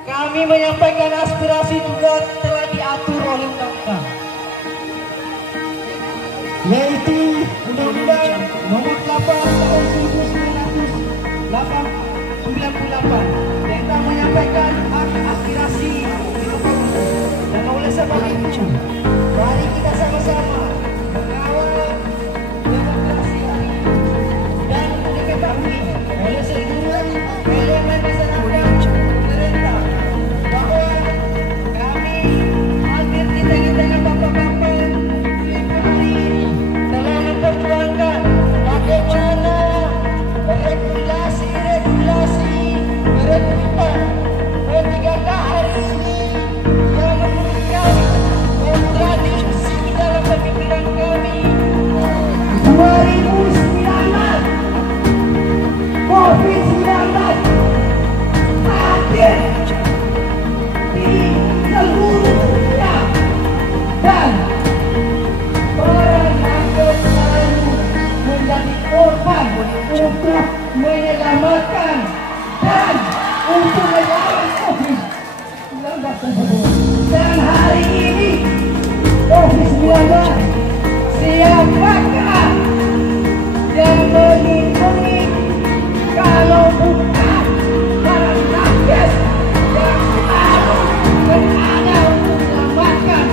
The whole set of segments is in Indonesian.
Kami menyampaikan aspirasi juga telah diatur oleh undang-undang, yaitu Undang-Undang Nomor 8 Tahun 1998 tentang menyampaikan hak aspirasi di muka umum. Dan oleh sebab itu, mari kita sama-sama mengawal demokrasi hari ini dan untuk diketahui oleh seluruh elemen masyarakat pemerintah bahwa kami hadir di tengah-tengah bapak-bapak ibu hari ini telah memperjuangkan bagaimana regulasi perebutan P3K hari ini yang memberikan kontradiksi dalam pemikiran kami. 2019 COVID-19 hadir di seluruh dunia dan orang yang selalu menjadi korban untuk menyelamatkan dan untuk melawan COVID-19 tersebut. Dan hari ini COVID-19 siapakah yang melindungi kalau bukan para nakes yang selalu berada untuk menyelamatkan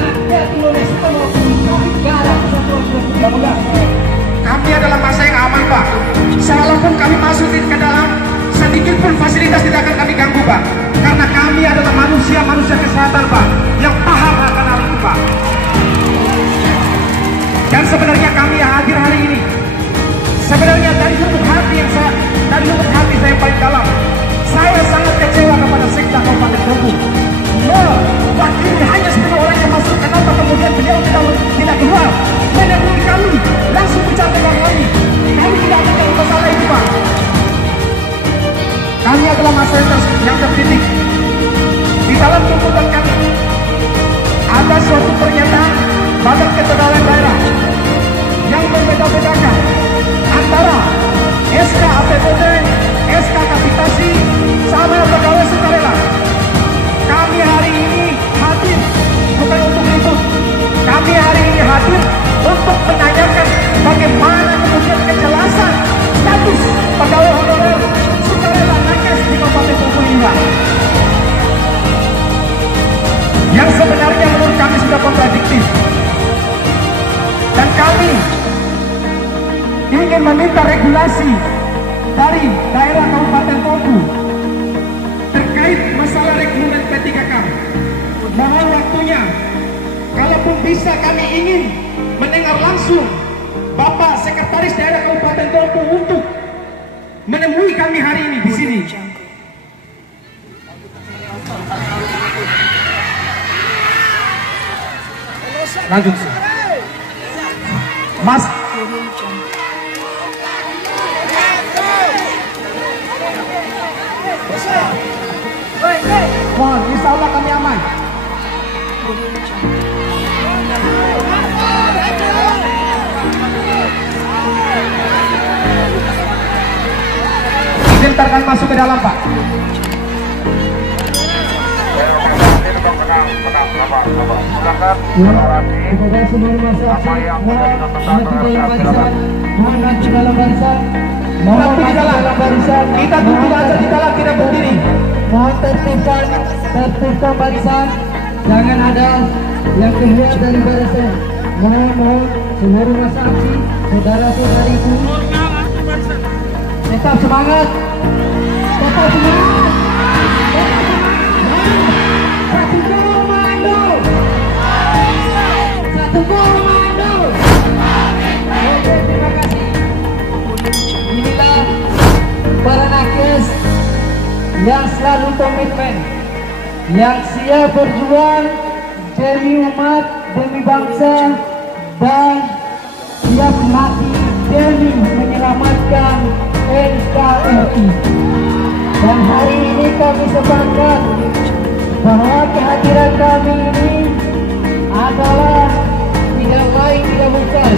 rakyat Indonesia maupun negara kesatuan Republik Indonesia. Kami adalah masa yang aman, Pak. Walaupun kami masuk ke dalam, sedikit pun fasilitas tidak akan kami ganggu, Pak. Karena kami adalah manusia kesehatan, Pak, yang paham akan hal itu, Pak. Dan sebenarnya kami yang hadir hari ini, sebenarnya dari lubuk hati saya paling dalam, saya sangat kecewa kepada Sekda Kabupaten Tobu. Mewakili hanya 10 orang yang masuk, kenapa kemudian beliau tidak keluar menemui kami, langsung bicara dengan kami. Kami tidak ada masalah itu, Pak. Kami adalah masa yang tertitik. Di dalam tuntutan kami ada suatu pernyataan Badan Ketegangan Daerah yang berbeda-bedakan antara SK APBD, SK Kapitasi, sama pegawai sukarela. Kami hari ini hadir bukan untuk ribut. Kami hari ini hadir untuk menanyakan bagaimana kemudian kejelasan status pegawai honorer sukarela nakes di Kabupaten Tobu ini, Pak. Yang sebenarnya menurut kami sudah kontradiktif. Dan kami ingin meminta regulasi dari daerah Kabupaten Tobu terkait masalah rekrutmen P3K. Mohon waktunya, kalaupun bisa kami ingin mendengar langsung Bapak Sekretaris Daerah Kabupaten Tobu untuk menemui kami hari ini di sini. Lanjut, Mas. Mohon, insya Allah kami aman. Sebentar kami masuk ke dalam, Pak. Mohon di dalam barisan. Kita duduk aja di dalam, tidak berdiri. Mohon tertibkan barisan. Jangan ada yang keluar dari barisan. Mohon seluruh masa aksi, saudara-saudariku, tetap semangat. Tetap semangat. Satu komando. Satu komando. Oke, terima kasih. Inilah para nakes yang selalu komitmen, yang siap berjuang demi umat, demi bangsa, dan siap mati demi menyelamatkan NKRI. Dan hari ini kami sepakat bahwa kehadiran kami ini adalah tidak lain tidak bukan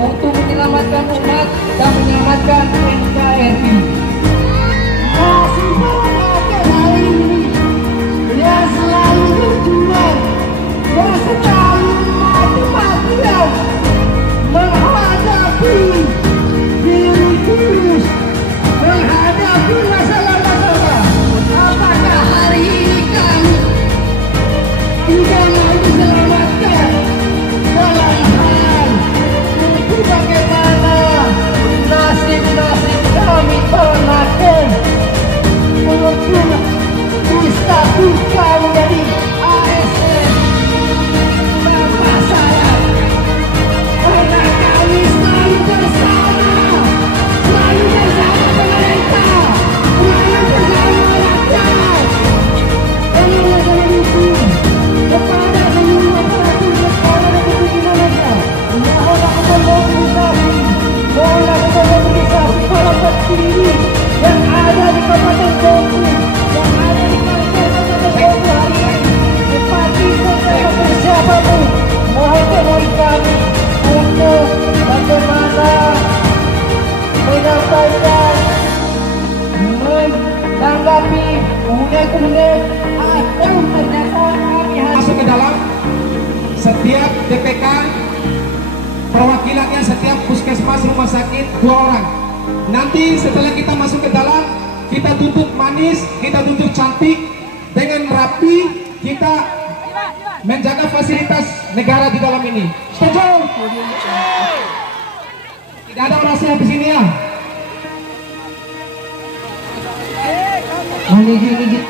untuk menyelamatkan umat dan menyelamatkan NKRI. yang ada di Kabupaten Bogor, yang ada di Kabupaten Bogor hari ini. Bupati Sekda siapapun, mohon kami untuk bagaimana menyampaikan, menanggapi unek-unek atau pernyataan kami masuk ke dalam. Setiap DPK perwakilannya, setiap puskesmas rumah sakit 2 orang. Nanti setelah kita masuk ke dalam, kita tuntut manis, kita tuntut cantik dengan rapi, kita menjaga fasilitas negara di dalam ini. Setuju? Tidak ada orasi di sini ya. Gigi.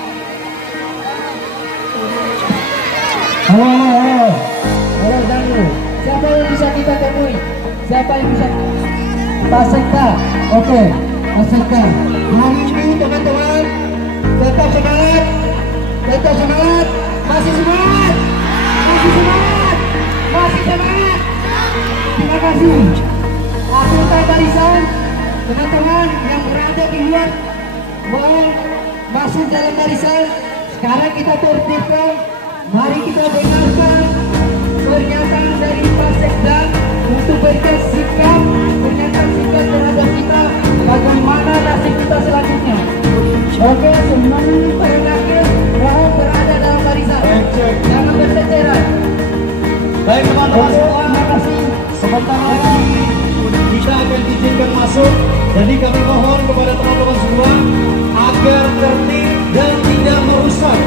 Halo, Danu. Siapa yang bisa kita temui? Siapa yang bisa? Pak Sekda. Oke, Pak Sekda. Hari ini teman-teman, tetap semangat, masih semangat, masih semangat. Terima kasih. Aturkan barisan, teman-teman yang berada di luar, mohon masuk dalam barisan. Sekarang kita tertibkan. Mari kita dengarkan pernyataan dari Pak Sekda untuk berikan sikap, pernyataan sikap terhadap kita, bagaimana nasib kita selanjutnya. Oke, semuanya para nakil mohon berada dalam barisan, jangan berceceran. Baik teman-teman semua, Terima kasih. sebentar lagi kita akan diizinkan masuk. Jadi kami mohon kepada teman-teman semua agar tertib dan tidak merusak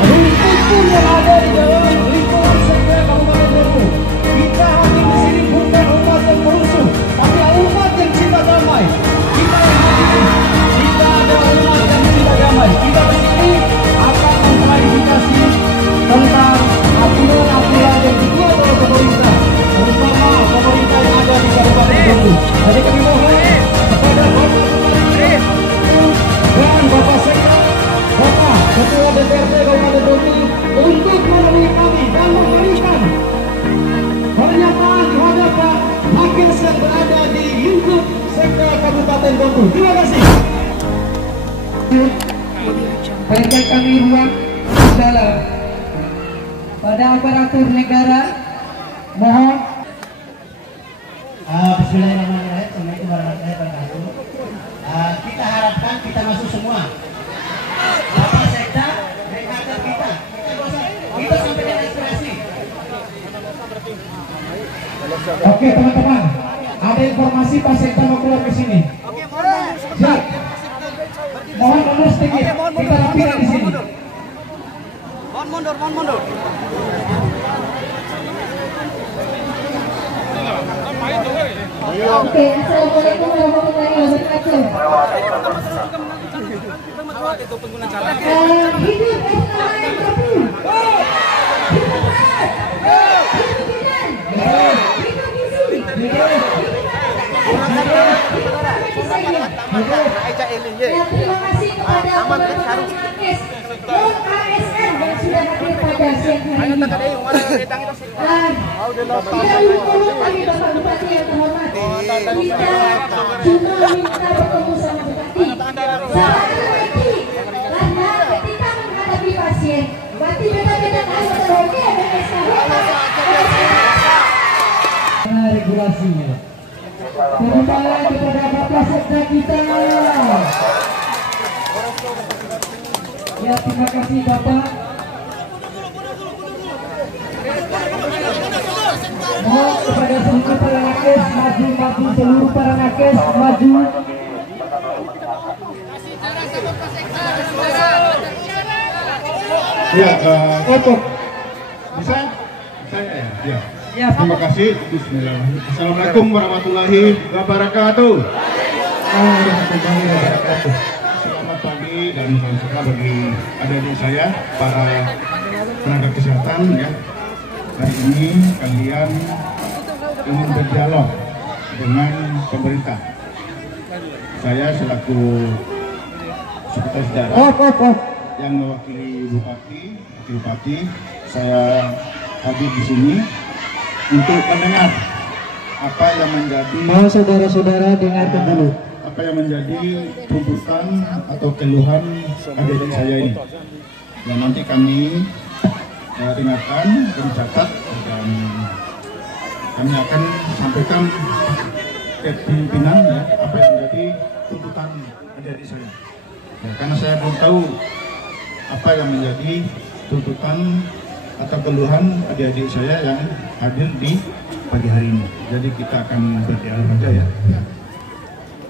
rumput yang ada di dalam lingkungan Sekda Kabupaten Bogor. Kita hadir di sini bukan umat yang merusuh, tapi umat yang cinta damai. Kita ada umat yang cinta damai. Kita di sini akan mengklarifikasi tentang aturan-aturan yang dibuat oleh pemerintah, terutama pemerintah yang ada di Kabupaten Bogor. Jadi kami mohon kepada Bapak dan Bapak Sekda, Bapak Ketua DPRD Kabupaten Bogor untuk menemui kami dan memberikan pernyataan di hadapan hakim yang berada di lingkup Sekda Kabupaten Bogor. Terima kasih. Berikan kami ruang dalam pada aparatur negara. Mohon. Bismillahirrahmanirrahim. Assalamualaikum warahmatullahi wabarakatuh. Kita harapkan kita masuk semua. Bapak Sekda, rekan kita sampai dengan aspirasi. Oke teman-teman, ada informasi Pak Sekda mau keluar ke sini. Siap. Mohon mundur sedikit. Kita rapikan di sini. Mohon mundur. Oke, assalamualaikum warahmatullahi wabarakatuh. Hidup terima kasih kepada teman-teman ASN yang sudah hadir pada siang hari ini. Tidak lupa kami Bapak Bupati yang terhormat. Kita cuma minta bertemu sama Bupati. Sahabat lagi, karena ketika menghadapi pasien, Bupati beda-beda kalau terhoki ada SKH. Regulasinya. Terima kepada Bapak Sekda kita. Ya, terima kasih Bapak. Mohon kepada seluruh para nakes maju, seluruh para nakes maju. Ya, bisa? Saya ya. Ya. Ya, Terima kasih. Bismillahirrahmanirrahim. Assalamualaikum warahmatullahi wabarakatuh. Selamat pagi dan salam sejahtera bagi adik-adik saya, para tenaga kesehatan ya. Hari ini kalian ingin berdialog dengan pemerintah. Saya selaku sekretaris daerah yang mewakili Bupati, saya hadir di sini untuk mendengar apa yang menjadi. Mau saudara-saudara dengarkan dulu. apa yang menjadi tuntutan atau keluhan adik-adik saya ini. Dan nanti kami dengarkan dan catat, dan kami akan sampaikan ke pimpinan ya, apa yang menjadi tuntutan adik-adik saya. Ya, karena saya belum tahu apa yang menjadi tuntutan atau keluhan adik-adik saya yang hadir di pagi hari ini. Jadi kita akan berdialog saja ya.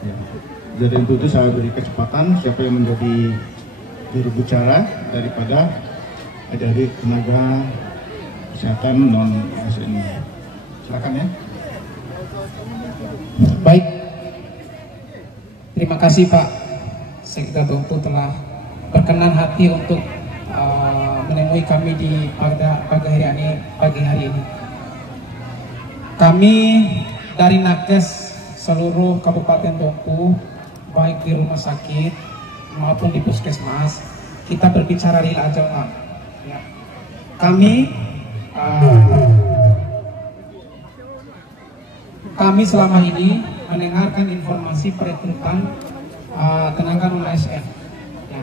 Ya. Jadi untuk itu saya beri kecepatan siapa yang menjadi juru bicara daripada adik-adik tenaga kesehatan non ASN. Silakan ya. Baik, terima kasih Pak Sekda Dompu telah berkenan hati untuk menemui kami di pagi hari ini. Kami dari Nakes seluruh Kabupaten Dompu, baik di rumah sakit maupun di puskesmas, kita berbicara real aja Pak. Ya. Kami selama ini mendengarkan informasi perekrutan tenaga non ASN. Ya.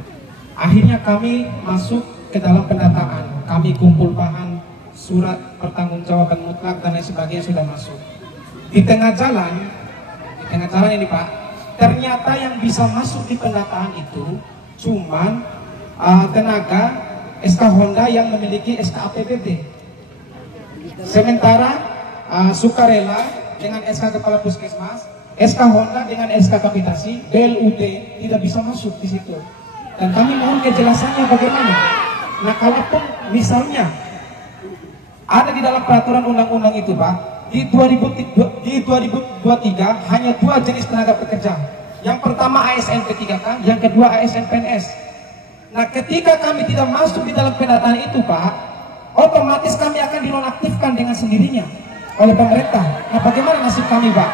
Akhirnya kami masuk ke dalam pendataan. Kami kumpul bahan, surat pertanggungjawaban mutlak dan lain sebagainya sudah masuk. Di tengah jalan ini Pak, ternyata yang bisa masuk di pendataan itu cuman tenaga SK Honda yang memiliki SK APBD. Sementara sukarela dengan SK Kepala Puskesmas, SK Honda dengan SK Kapitasi, BLUD tidak bisa masuk di situ. Dan kami mohon kejelasannya bagaimana. Nah, kalaupun misalnya ada di dalam peraturan undang-undang itu Pak, di 2023 hanya 2 jenis tenaga pekerja. Yang pertama ASN P3K, yang kedua ASN PNS. Nah, ketika kami tidak masuk di dalam pendataan itu Pak, otomatis kami akan dinonaktifkan dengan sendirinya oleh pemerintah. Nah, bagaimana nasib kami Pak?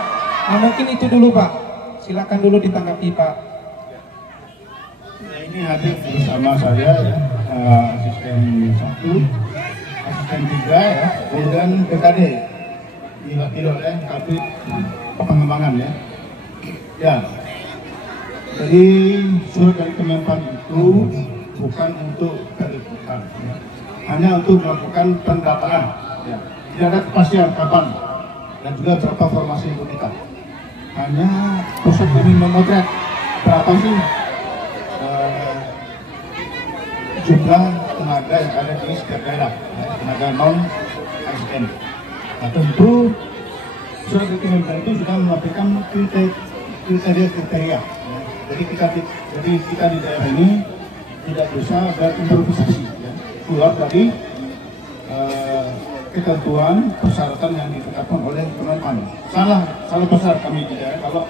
Nah, mungkin itu dulu Pak. Silakan dulu ditanggapi Pak. Nah, ini hadir bersama saya ya, asisten 1, asisten 3 ya, dan PKD Kilo ya, Kabit Pengembangan ya. Ya, jadi surat dari Kemenpan itu bukan untuk perekrutan, ya. Hanya untuk melakukan pendataan. Ya. Tidak ada kepastian kapan dan juga berapa formasi untuk kita. Hanya pusat kami memotret berapa sih jumlah tenaga yang ada di setiap daerah, ya, tenaga non ASN. Nah, tentu surat Kemenpan itu sudah menampilkan kriteria. Ya. Jadi kita di daerah ini tidak bisa berimprovisasi, ya. Keluar dari ketentuan persyaratan yang ditetapkan oleh Kemenpan. Salah besar kami di daerah kalau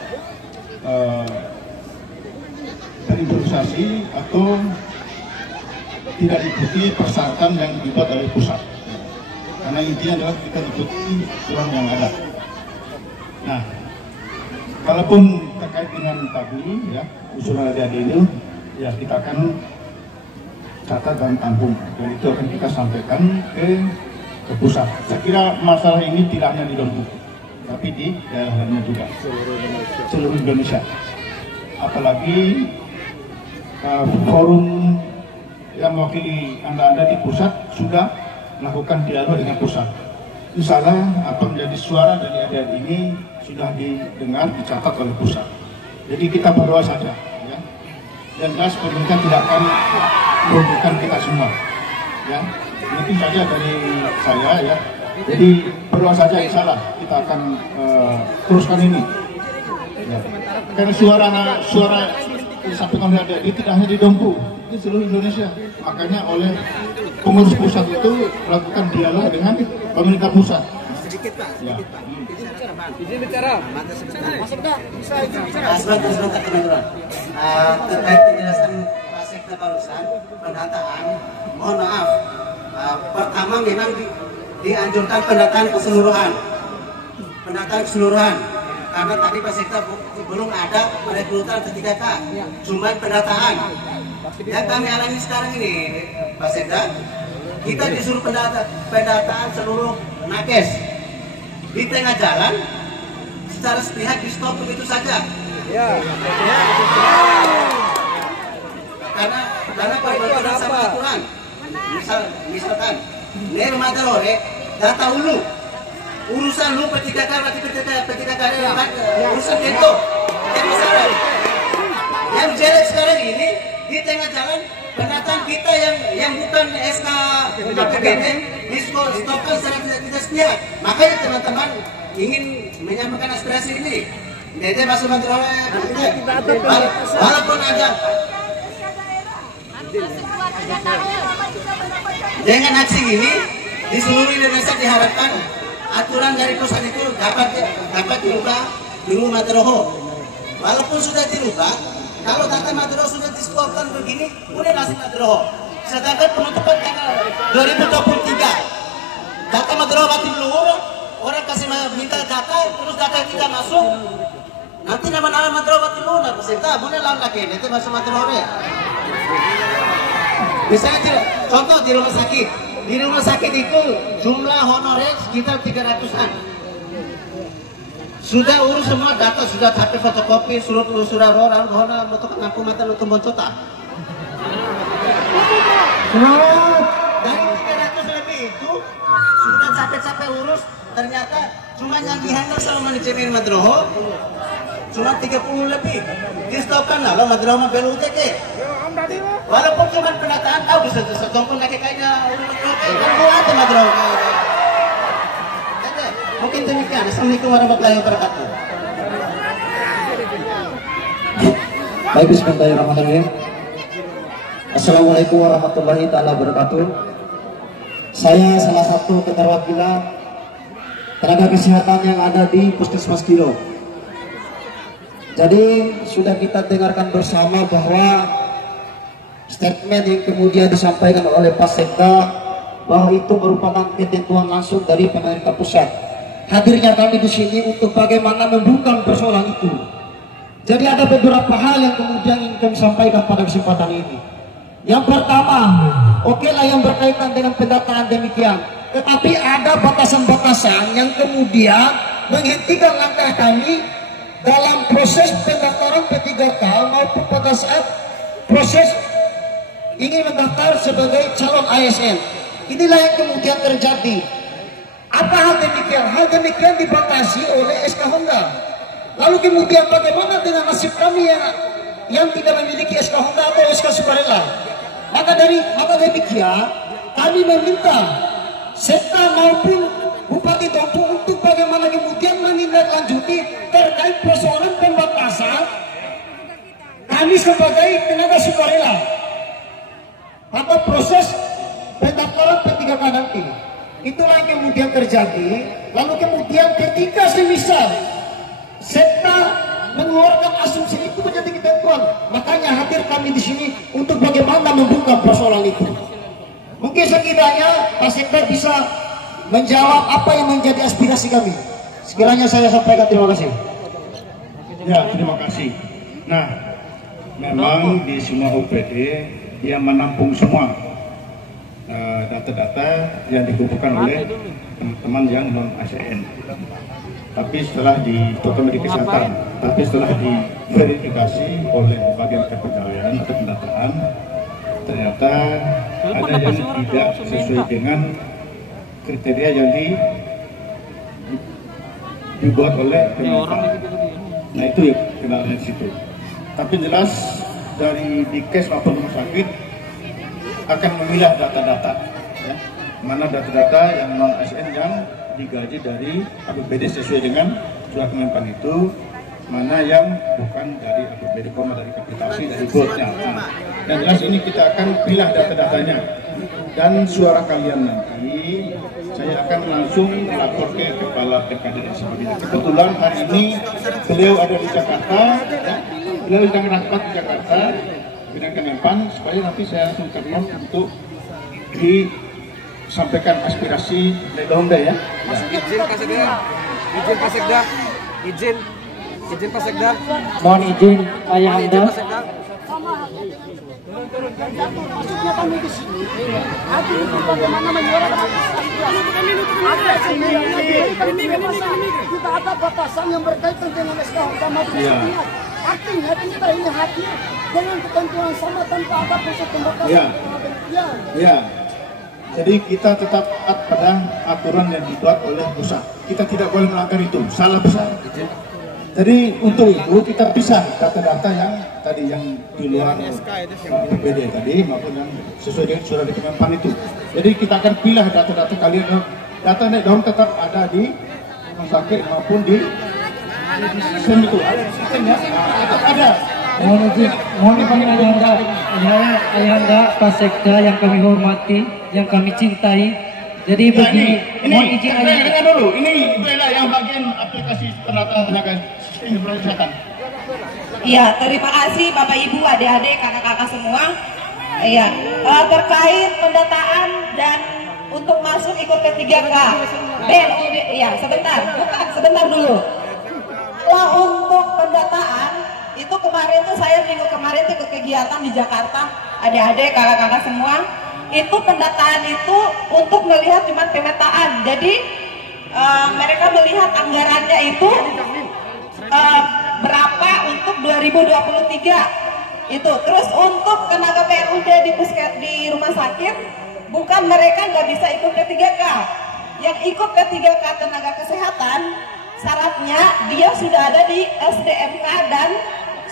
berimprovisasi atau tidak ikuti persyaratan yang dibuat oleh pusat. Karena intinya adalah kita ikuti aturan yang ada. Nah, kalaupun terkait dengan tadi ya usulan adik-adik ini, ya kita akan catat dan tampung, dan itu akan kita sampaikan ke pusat. Saya kira masalah ini tidak hanya di Dompu, tapi di daerah lainnya juga, seluruh Indonesia. Apalagi forum yang mewakili anda di pusat sudah melakukan dialog dengan pusat. Insya Allah apa menjadi suara dari adik-adik ini sudah didengar, dicatat oleh pusat. Jadi kita berdoa saja, ya. Dan jelas pemerintah tidak akan merugikan kita semua, ya. Mungkin saja dari saya, ya. Jadi berdoa saja, insya Allah kita akan teruskan ini. Ya. Karena suara disampaikan oleh adik-adik tidak hanya di Dompu, di seluruh Indonesia. Makanya oleh pengurus pusat itu melakukan dialog dengan pemerintah pusat. Sedikit Pak, Ya. Izin bicara. Sebentar, teman-teman. Terkait penjelasan Pak Sekda barusan, pendataan, mohon maaf. Pertama memang dianjurkan pendataan keseluruhan. Karena tadi Pak Sekda belum ada perekrutan P3K, cuma pendataan. Yang kami alami sekarang ini, Pak Sekda, kita disuruh pendataan seluruh nakes. Di tengah jalan, secara sepihak di stop begitu saja. Karena perbuatan sama aturan. Misalkan, ner matalore, data ulu, urusan lu petika karena urusan itu. Misalkan, yang jelek sekarang ini di tengah jalan pendatang kita yang bukan SK APBD stopkan secara tidak setia. Makanya teman-teman ingin menyampaikan aspirasi ini. Dede masuk menteri walaupun ada dengan aksi ini di seluruh Indonesia diharapkan aturan dari pusat itu dapat dirubah di rumah Maderoho. Walaupun sudah dirubah, kalau data Maderoho sudah di-stopkan begini, udah nasib Maderoho. Sedangkan penutupan tanggal 2023, data Maderoho mati belum, orang kasih minta data, terus data kita masuk, nanti nama-nama Maderoho mati belum, peserta, boleh lawan lagi, nanti masuk Maderoho ya. Misalnya contoh di rumah sakit itu jumlah honorer sekitar 300-an. Sudah urus semua data, sudah HP fotokopi, surat orang untuk ngaku mata untuk mencota. Dari 300 lebih itu sudah capek-capek urus, ternyata cuma yang dihandle sama manajemen Maderoho cuma 30 lebih. Di-stopkan lah, lo Maderoho mah belu UTK. Walaupun cuma pendataan, tahu bisa setongkol lagi kayaknya Maderoho ada Maderoho. Mungkin demikian. Assalamualaikum warahmatullahi wabarakatuh. Baik, bismillahirrahmanirrahim. Assalamualaikum warahmatullahi wabarakatuh. Saya salah satu keterwakilan tenaga kesehatan yang ada di Puskesmas Kilo. Jadi sudah kita dengarkan bersama bahwa statement yang kemudian disampaikan oleh Pak Sekda bahwa itu merupakan ketentuan langsung dari pemerintah pusat. Hadirnya kami di sini untuk bagaimana membuka persoalan itu. Jadi ada beberapa hal yang kemudian ingin kami sampaikan pada kesempatan ini. Yang pertama, oke lah yang berkaitan dengan pendataan demikian, tetapi ada batasan-batasan yang kemudian menghentikan langkah kami dalam proses pendaftaran P3K maupun pada saat proses ingin mendaftar sebagai calon ASN. Inilah yang kemudian terjadi. Apa hal demikian? Hal demikian dibatasi oleh SK Honda. Lalu kemudian bagaimana dengan nasib kami yang tidak memiliki SK Honda atau SK sukarela? Maka demikian kami meminta Sekda maupun Bupati Tompu untuk bagaimana kemudian menindaklanjuti terkait persoalan pembatasan kami sebagai tenaga sukarela pada proses pendaftaran P3K nanti. Itulah yang kemudian terjadi. Lalu kemudian ketika semisal Sekda mengeluarkan asumsi itu menjadi ketentuan, makanya hadir kami di sini untuk bagaimana membuka persoalan itu. Mungkin sekiranya Pak Sekda bisa menjawab apa yang menjadi aspirasi kami. Sekiranya saya sampaikan, terima kasih. Ya, terima kasih. Nah, memang di semua OPD yang menampung semua data-data yang dikumpulkan oleh teman-teman yang non-ASN. Tapi setelah diverifikasi oleh bagian kepegawaian atau pendataan, ternyata ada yang tidak sesuai dengan kriteria yang dibuat oleh pemerintah. Nah, itu ya kendalanya di situ. Tapi jelas dari Dikes maupun rumah sakit akan memilah data-data, ya, mana data-data yang non ASN yang digaji dari APBD sesuai dengan surat Kemenpan itu, mana yang bukan dari APBD koma dari kapitasi dari boardnya. Nah, dan jelas ini kita akan pilih data-datanya dan suara kalian nanti saya akan langsung lapor ke kepala PKD dan sebagainya. Kebetulan hari ini beliau ada di Jakarta, ya, beliau sedang rapat di Jakarta bidang Kemenpan, supaya nanti saya langsung telepon untuk disampaikan aspirasi dari Honda ya. Izin Pak Sekda, izin Pak Sekda. Mohon izin ayah Anda. Maksudnya kami di sini, hadir untuk bagaimana menyuarakan kita ada batasan yang berkaitan dengan SK Honda maupun artinya kita ini hadir dengan ketentuan sama tanpa ada proses pembatasan. Ya. Ya. Jadi kita tetap taat pada aturan yang dibuat oleh pusat. Kita tidak boleh melanggar itu, salah besar. Jadi untuk itu kita pisah data-data yang tadi yang di luar BPD tadi maupun yang sesuai dengan surat di Kemenpan itu. Jadi kita akan pilih data-data kalian. Data naik daun tetap ada di rumah sakit maupun di sistem itu. Sistemnya ada. Mohon izin Ayahanda Pak Sekda yang kami hormati, yang kami cintai. Jadi begini, mohon izin Ayahanda dulu. Ini beda yang bagian aplikasi penata tenaga kesehatan. Iya, terima kasih Bapak Ibu, adik-adik, kakak-kakak semua. Iya, terkait pendataan dan untuk masuk ikut P3K. Ya, sebentar dulu. Kalau untuk pendataan itu kemarin tuh saya minggu kemarin ikut kegiatan di Jakarta, adik-adik, kakak-kakak semua. Itu pendataan itu untuk melihat cuma pemetaan. Jadi mereka melihat anggarannya itu berapa untuk 2023 itu. Terus untuk tenaga PRUD di rumah sakit, bukan mereka nggak bisa ikut P3K. Yang ikut P3K tenaga kesehatan, syaratnya dia sudah ada di SDMK dan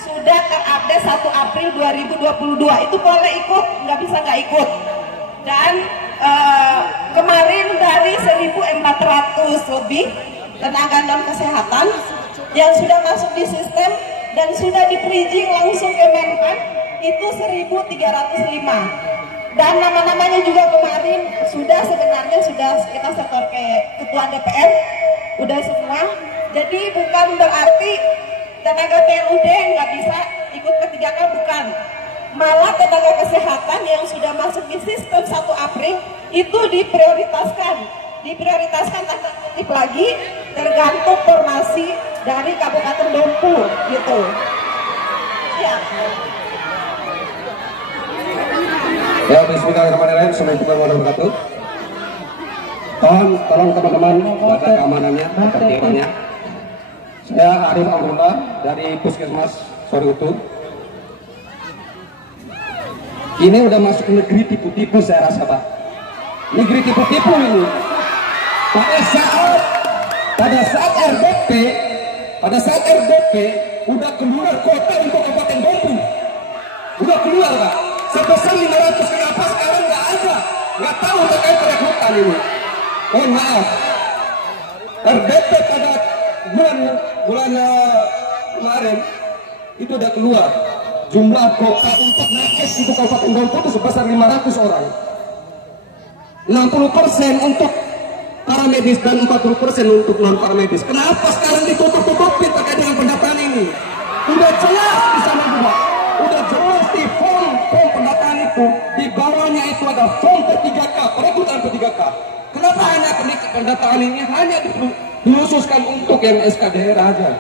sudah terupdate 1 April 2022. Itu boleh ikut, nggak bisa nggak ikut. Dan kemarin dari 1.400 lebih tenaga non kesehatan yang sudah masuk di sistem dan sudah di bridging langsung ke Menpan itu 1.305. Dan nama-namanya juga kemarin sebenarnya sudah kita setor ke Ketua DPR, udah semua. Jadi bukan berarti tenaga PRUD nggak bisa ikut P3K, bukan. Malah tenaga kesehatan yang sudah masuk di sistem 1 April itu diprioritaskan tanda kutip lagi tergantung formasi dari Kabupaten Dompu gitu. Ya. Ya, bismillahirrahmanirrahim. Assalamualaikum warahmatullahi wabarakatuh. Tolong teman-teman jaga keamanannya, ketertibannya. Saya Arif Abdullah dari Puskesmas Sorutu. Ini udah masuk negeri tipu-tipu saya rasa, Pak. Negeri tipu-tipu ini. Pada saat RDP udah keluar kota untuk Kabupaten Dompu. Udah keluar, Pak. Sebesar 500, kenapa sekarang nggak ada? Nggak tahu terkait perekrutan ini. Mohon maaf. RDP pada bulan kemarin itu udah keluar. Jumlah kota untuk nakes itu Kabupaten Dompu itu sebesar 500 orang. 60% untuk paramedis dan 40% untuk non paramedis. Kenapa sekarang ditutup-tutupi terkait dengan pendataan ini? Udah jelas di sana juga. Udah jelas di form pendataan itu, di bawahnya itu ada form P3K, perekrutan P3K. Kenapa hanya pendataan ini hanya dihususkan untuk yang SK daerah aja?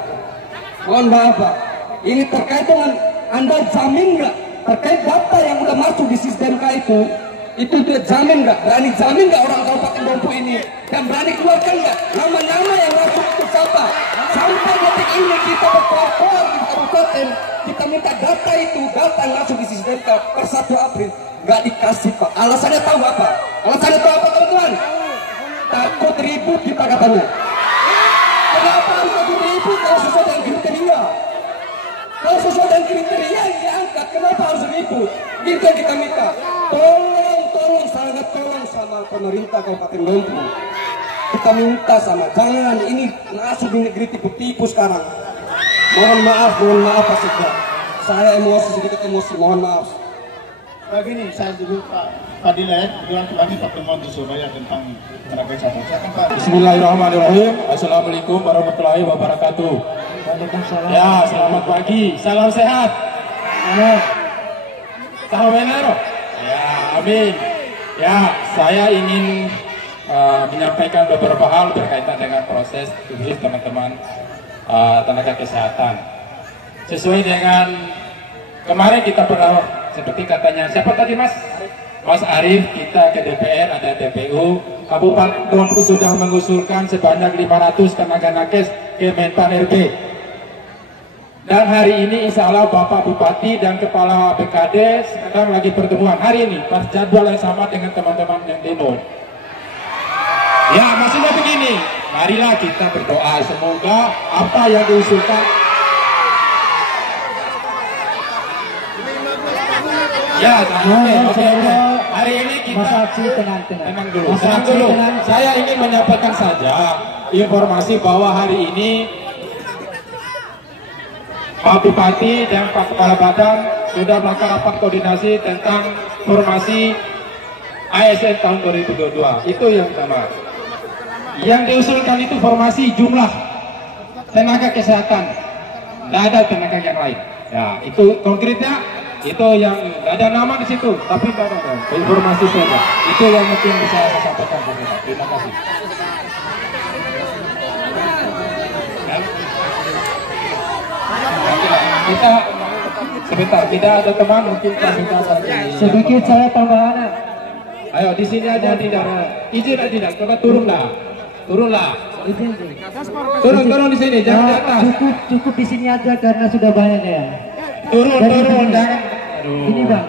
Mohon maaf, Pak. Ini terkait dengan Anda jamin nggak terkait data yang udah masuk di sistem K itu dia jamin nggak? Berani jamin nggak orang Kabupaten Dompu ini? Dan berani keluarkan nggak nama-nama yang masuk itu siapa? Sampai detik ini kita berkuar di kabupaten, kita minta data itu, data yang masuk di sistem K per 1 April nggak dikasih, Pak. Alasannya tahu apa? Alasannya tahu apa, teman-teman? Takut ribut kita katanya. Kenapa harus takut ribut kalau sesuai dengan kriteria? Kalau sesuai dengan kriteria yang diangkat, kenapa harus ribut? Itu yang kita minta. Tolong, sangat tolong sama pemerintah Kabupaten Dompu. Kita minta sama, jangan ini masuk di negeri tipu-tipu sekarang. Mohon maaf Pak Sekda. Saya sedikit emosi, mohon maaf. Begini, saya dulu Pak Dilet bilang tadi pertemuan di Surabaya tentang tenaga kesehatan. Bismillahirrahmanirrahim. Assalamualaikum warahmatullahi wabarakatuh. Ya, selamat pagi, salam sehat. Tahu benar? Ya, amin. Ya, saya ingin menyampaikan beberapa hal berkaitan dengan proses khusus teman-teman tenaga kesehatan. Sesuai dengan kemarin kita pernah seperti katanya siapa tadi Mas Arif, kita ke DPR ada TPU, Kabupaten Dompu sudah mengusulkan sebanyak 500 tenaga nakes ke Menpan RB. Dan hari ini insya Allah Bapak Bupati dan Kepala BKD sedang lagi pertemuan hari ini pas jadwal yang sama dengan teman-teman yang demo. Ya, maksudnya begini, marilah kita berdoa semoga apa yang diusulkan. Ya, hari ini kita tenang dulu. Saya ingin menyampaikan saja informasi bahwa hari ini Pak Bupati dan Pak Kepala Badan sudah melakukan rapat koordinasi tentang formasi ASN tahun 2022. Itu yang pertama. Yang diusulkan itu formasi jumlah tenaga kesehatan, tidak ada tenaga yang lain. Ya, itu konkretnya itu yang tidak ada nama di situ, tapi tidak ada informasi saja. Itu yang mungkin bisa saya sampaikan. Terima kasih. Kita sebentar, tidak ada teman mungkin kita Sedikit saya tambahan. Ayo di sini aja tidak izin tidak, coba turunlah. Turun di sini, jangan di atas. Cukup di sini aja karena sudah banyak ya. Turun jangan. Ini bang,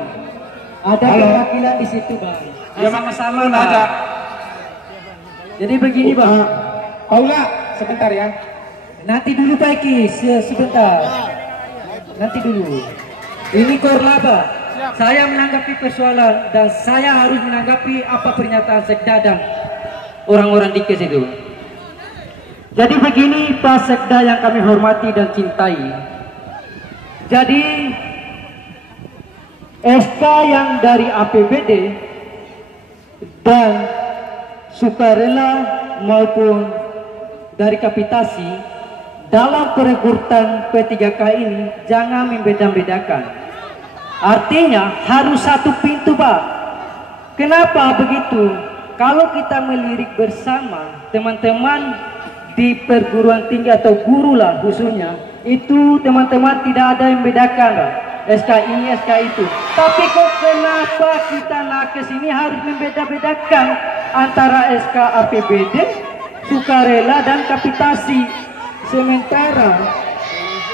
ada perwakilan di situ bang. Ya sama-sama ada. Jadi begini bang. Paula, sebentar ya. Nanti dulu Pak Eki, sebentar. Nanti dulu. Ini Korlaba. Saya menanggapi persoalan dan saya harus menanggapi apa pernyataan Sekda dan orang-orang Dikes itu. Jadi begini Pak Sekda yang kami hormati dan cintai. Jadi SK yang dari APBD dan sukarela maupun dari kapitasi dalam perekrutan P3K ini jangan membeda-bedakan. Artinya harus satu pintu Pak. Kenapa begitu? Kalau kita melirik bersama teman-teman di perguruan tinggi atau guru lah khususnya, itu teman-teman tidak ada yang membedakan Pak. SK ini, SK itu. Tapi kok kenapa kita nakes ini harus membeda-bedakan antara SK APBD, sukarela dan kapitasi? Sementara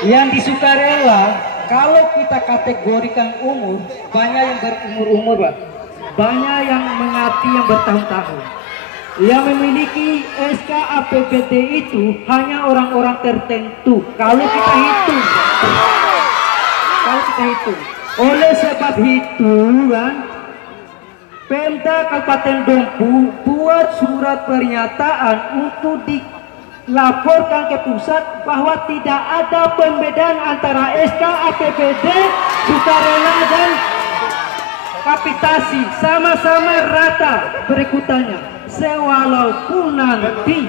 yang di sukarela, kalau kita kategorikan umur, banyak yang berumur-umur Pak. Banyak yang mengabdi yang bertahun-tahun. Yang memiliki SK APBD itu hanya orang-orang tertentu. Kalau kita hitung. Oleh sebab itu kan, Pemda Kabupaten Dompu buat surat pernyataan untuk dilaporkan ke pusat bahwa tidak ada pembedaan antara SK APBD, sukarela dan kapitasi, sama-sama rata perekrutannya. Sewalaupun nanti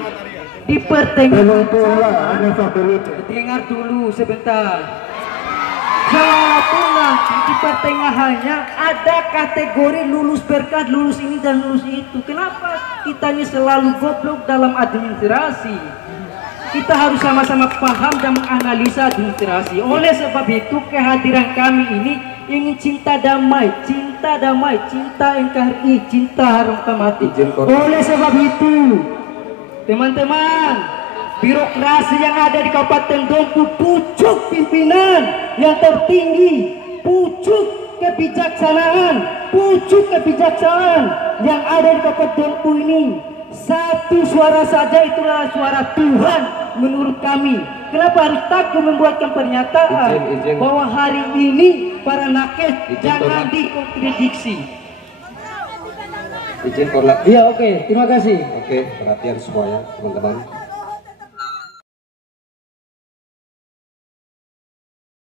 di pertengahan, dengar dulu sebentar. Walaupun nanti di pertengahannya ada kategori lulus berkat, lulus ini dan lulus itu. Kenapa kita ini selalu goblok dalam administrasi? Kita harus sama-sama paham dan menganalisa administrasi. Oleh sebab itu kehadiran kami ini ingin cinta damai, cinta NKRI, cinta harga mati. Oleh sebab itu, teman-teman, birokrasi yang ada di Kabupaten Dompu, pucuk pimpinan yang tertinggi, pucuk kebijaksanaan yang ada di Kabupaten Dompu ini. Satu suara saja itulah suara Tuhan menurut kami. Kenapa harus takut membuatkan pernyataan bahwa hari ini para nakes jangan dikontradiksi? Izin korlap. Iya, oke, terima kasih. Oke, perhatian semuanya teman-teman.